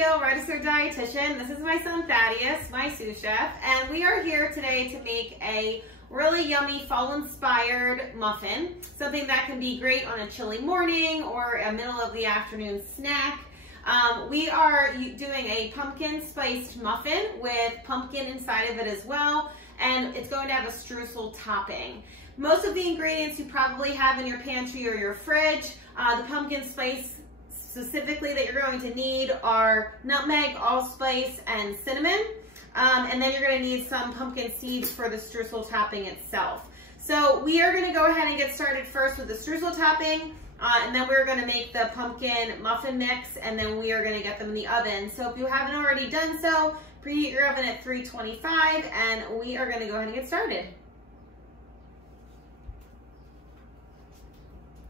skill registered dietitian. This is my son Thaddeus, my sous chef, and we are here today to make a really yummy fall-inspired muffin, something that can be great on a chilly morning or a middle of the afternoon snack. We are doing a pumpkin spiced muffin with pumpkin inside of it as well, and it's going to have a streusel topping. Most of the ingredients you probably have in your pantry or your fridge. The pumpkin spice specifically that you're going to need are nutmeg, allspice, and cinnamon. And then you're going to need some pumpkin seeds for the streusel topping itself. So we are going to go ahead and get started first with the streusel topping, and then we're going to make the pumpkin muffin mix, and then we are going to get them in the oven. So if you haven't already done so, preheat your oven at 325, and we are going to go ahead and get started.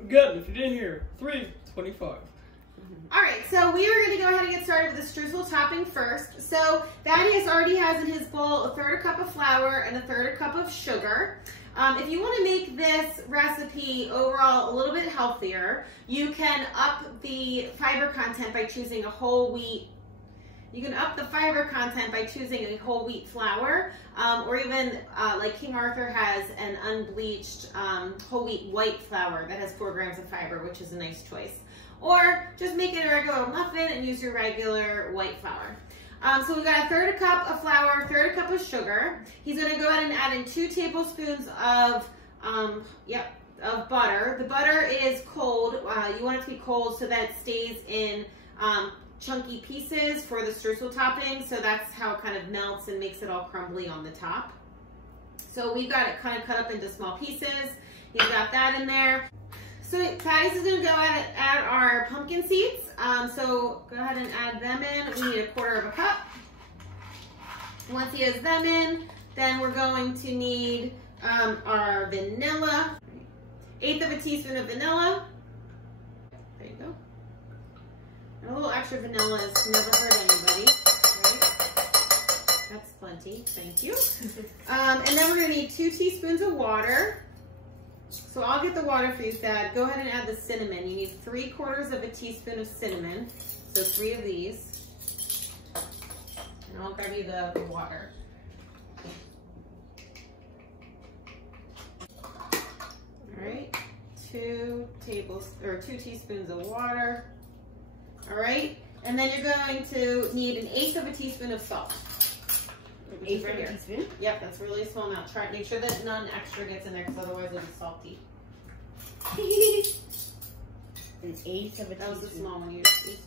Good, if you didn't hear, 325. All right, so we are going to go ahead and get started with the streusel topping first. So Thaddeus already has in his bowl a third cup of flour and a third cup of sugar. If you want to make this recipe overall a little bit healthier, you can up the fiber content by choosing a whole wheat. You can up the fiber content by choosing a whole wheat flour, or even like King Arthur has an unbleached whole wheat white flour that has 4 grams of fiber, which is a nice choice. Or just make it a regular muffin and use your regular white flour. So we've got a third cup of flour, third cup of sugar. He's going to go ahead and add in 2 tablespoons of butter. The butter is cold. You want it to be cold so that it stays in chunky pieces for the streusel topping. So that's how it kind of melts and makes it all crumbly on the top. So we've got it kind of cut up into small pieces. You've got that in there. So Thaddeus is going to go ahead and add our pumpkin seeds. So go ahead and add them in. We need a 1/4 cup. Once he has them in, then we're going to need our vanilla. 1/8 teaspoon of vanilla. There you go. And a little extra vanilla has never hurt anybody, right? That's plenty, thank you. And then we're going to need 2 teaspoons of water. So I'll get the water for you, Thad. Go ahead and add the cinnamon. You need 3/4 teaspoon of cinnamon. So 3 of these. And I'll grab you the water. All right, 2 teaspoons of water. All right, and then you're going to need 1/8 teaspoon of salt. 1/8 teaspoon? Yep, that's really a small amount. Try to make sure that none extra gets in there because otherwise it'll be salty. 1/8 teaspoon. That was the small one you used.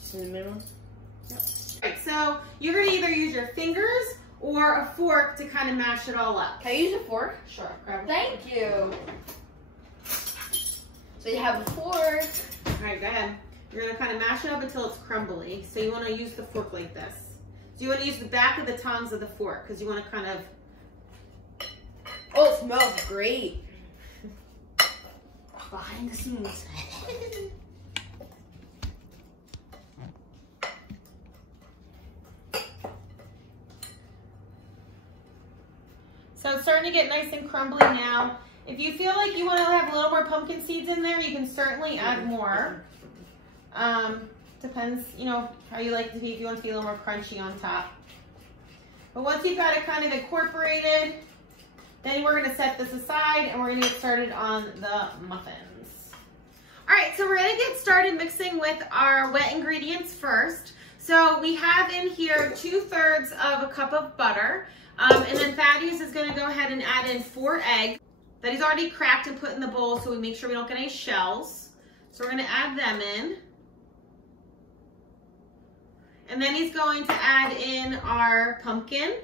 Just in the middle? Yep. All right, so you're going to either use your fingers or a fork to kind of mash it all up. Can I use a fork? Sure. Grab a Thank you. So you have a fork. All right, go ahead. You're going to kind of mash it up until it's crumbly. So you want to use the fork like this. So you want to use the back of the tongs of the fork because you want to kind of... Oh, it smells great. Behind the scenes. So it's starting to get nice and crumbly now. If you feel like you want to have a little more pumpkin seeds in there, you can certainly add more. Depends, you know, how you like it to be, if you want it to be a little more crunchy on top. But once you've got it kind of incorporated, then we're going to set this aside and we're going to get started on the muffins. All right, so we're going to get started mixing with our wet ingredients first. So we have in here 2/3 cup of butter. And then Thaddeus is going to go ahead and add in 4 eggs that he's already cracked and put in the bowl so we make sure we don't get any shells. So we're going to add them in. And then he's going to add in our pumpkin.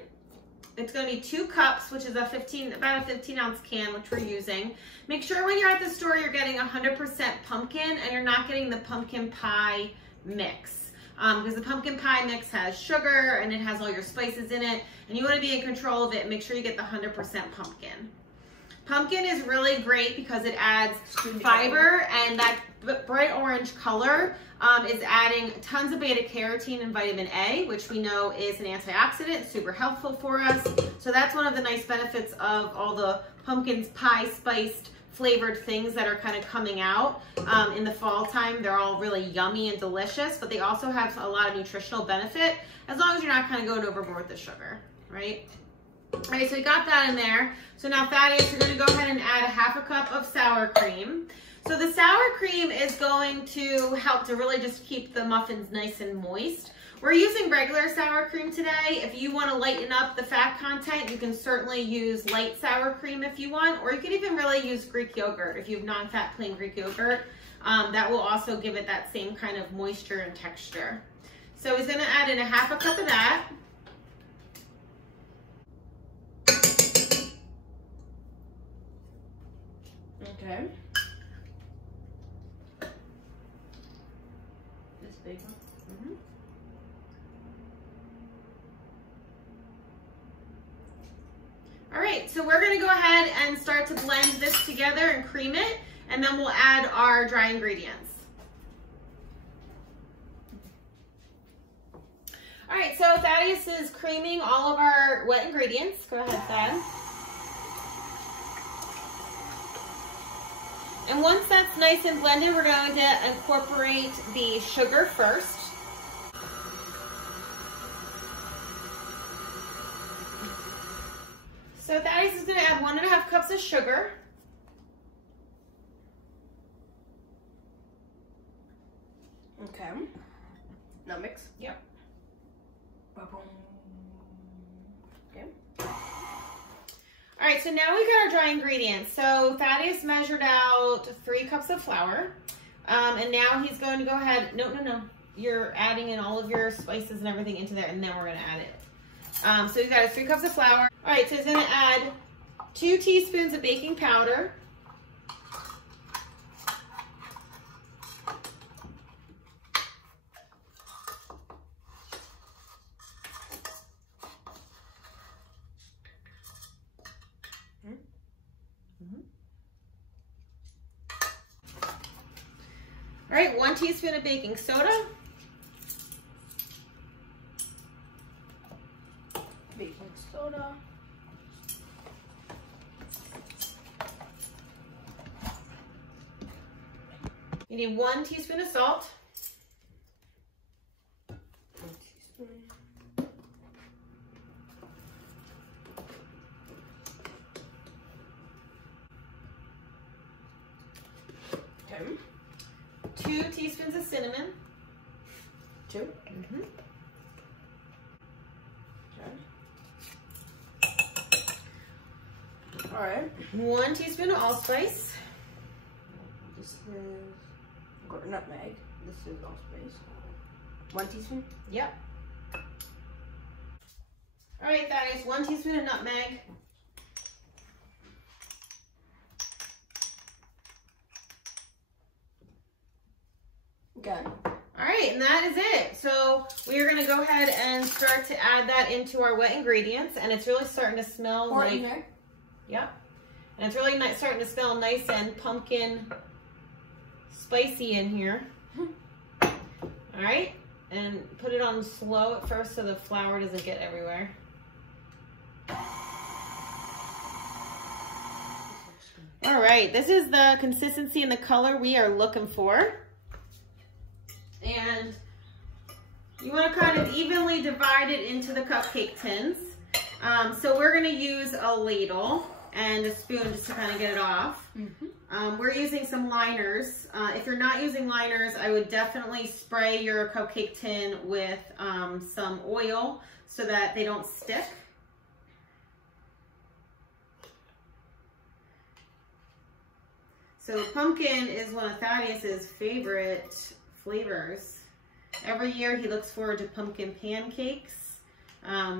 It's going to be 2 cups, which is about a 15-ounce can, which we're using. Make sure when you're at the store, you're getting 100% pumpkin and you're not getting the pumpkin pie mix. Because the pumpkin pie mix has sugar and it has all your spices in it. And you want to be in control of it and make sure you get the 100% pumpkin. Pumpkin is really great because it adds fiber, and that bright orange color is adding tons of beta carotene and vitamin A, which we know is an antioxidant, super helpful for us. So that's one of the nice benefits of all the pumpkin pie spiced flavored things that are kind of coming out in the fall time. They're all really yummy and delicious, but they also have a lot of nutritional benefit as long as you're not kind of going overboard with the sugar, right? All right, so we got that in there. So now Thaddeus, you're gonna go ahead and add a half a cup of sour cream. So the sour cream is going to help to really just keep the muffins nice and moist. We're using regular sour cream today. If you want to lighten up the fat content, you can certainly use light sour cream if you want, or you can even really use Greek yogurt. If you have non-fat plain Greek yogurt, that will also give it that same kind of moisture and texture. So he's going to add in a half a cup of that. Okay. This big one? Mm-hmm. All right, so we're gonna go ahead and start to blend this together and cream it, and then we'll add our dry ingredients. All right, so Thaddeus is creaming all of our wet ingredients. Go ahead, Thad. And once that's nice and blended, we're going to incorporate the sugar first. So Thaddeus is going to add 1.5 cups of sugar. Okay. Now mix? Yep. Okay. All right, so now we got our dry ingredients. So Thaddeus measured out 3 cups of flour. And now he's going to go ahead, no. You're adding in all of your spices and everything into there, and then we're going to add it. So he's got 3 cups of flour. All right, so he's going to add 2 teaspoons of baking powder. All right, 1 teaspoon of baking soda. Baking soda. You need 1 teaspoon of salt. 1 teaspoon. Okay. 2 teaspoons of cinnamon. 2. Mm-hmm. Okay. All right. 1 teaspoon of allspice. This is got nutmeg. This is allspice. 1 teaspoon. Yep. All right, Thaddeus, 1 teaspoon of nutmeg. Okay. All right, and that is it. So we are going to go ahead and start to add that into our wet ingredients, and it's really starting to smell like. Yep. And it's really nice, starting to smell nice and pumpkin spicy in here. All right, and put it on slow at first so the flour doesn't get everywhere. All right, this is the consistency and the color we are looking for. And you want to kind of evenly divide it into the cupcake tins. So we're going to use a ladle and a spoon just to kind of get it off. Mm-hmm. We're using some liners. If you're not using liners, I would definitely spray your cupcake tin with some oil so that they don't stick. So pumpkin is one of Thaddeus's favorite flavors. Every year he looks forward to pumpkin pancakes.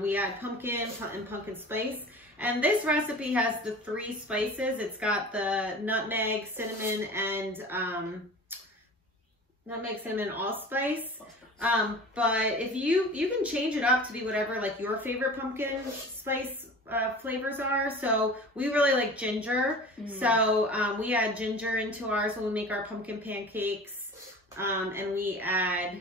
We add pumpkin and pumpkin spice. And this recipe has the 3 spices. It's got the nutmeg, cinnamon, and allspice. But if you can change it up to be whatever like your favorite pumpkin spice flavors are. So we really like ginger. So we add ginger into ours when we make our pumpkin pancakes. And we add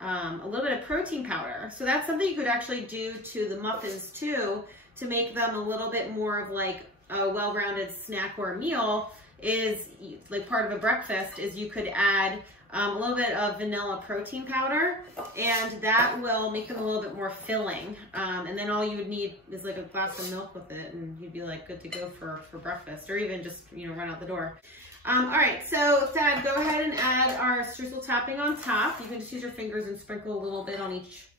a little bit of protein powder. So that's something you could actually do to the muffins too, to make them a little bit more of like a well-rounded snack or a meal. is, like part of a breakfast, is you could add a little bit of vanilla protein powder, and that will make them a little bit more filling. And then all you would need is like a glass of milk with it, and you'd be like good to go for breakfast, or even just, you know, run out the door. All right, so Thad, go ahead and add our streusel topping on top. You can just use your fingers and sprinkle a little bit on each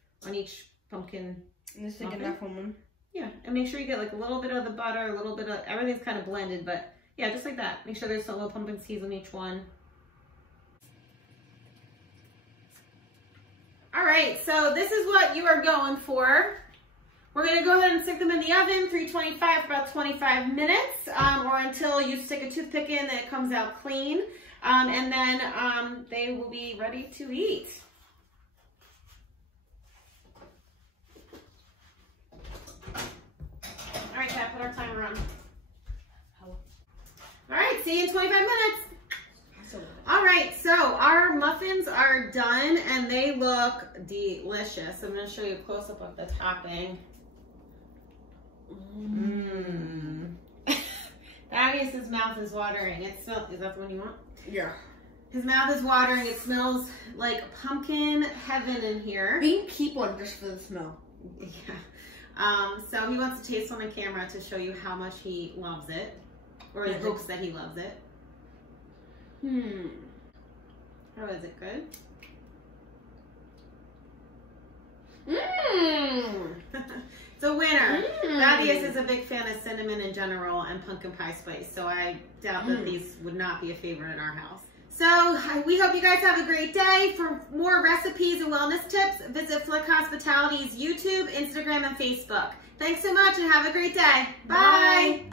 pumpkin. And this is enough one. Yeah, and make sure you get like a little bit of the butter, a little bit of, everything's kind of blended, but yeah, just like that. Make sure there's some little pumpkin seeds on each one. All right, so this is what you are going for. We're gonna go ahead and stick them in the oven, 325 for about 25 minutes, or until you stick a toothpick in and it comes out clean. And then they will be ready to eat. All right, Kat, put our timer on. All right, see you in 25 minutes. All right, so our muffins are done and they look delicious. I'm gonna show you a close up of the topping. Thaddeus' mouth is watering. It smells, is that the one you want? Yeah. His mouth is watering. It smells like pumpkin heaven in here. We can keep one just for the smell. Yeah. So he wants to taste on the camera to show you how much he loves it, or he hopes that he loves it. How is it? Good? It's a winner. Thaddeus is a big fan of cinnamon in general and pumpkin pie spice, so I doubt that these would not be a favorite in our house. So we hope you guys have a great day. For more recipes and wellness tips, visit Flik Hospitality's YouTube, Instagram, and Facebook. Thanks so much and have a great day. Bye.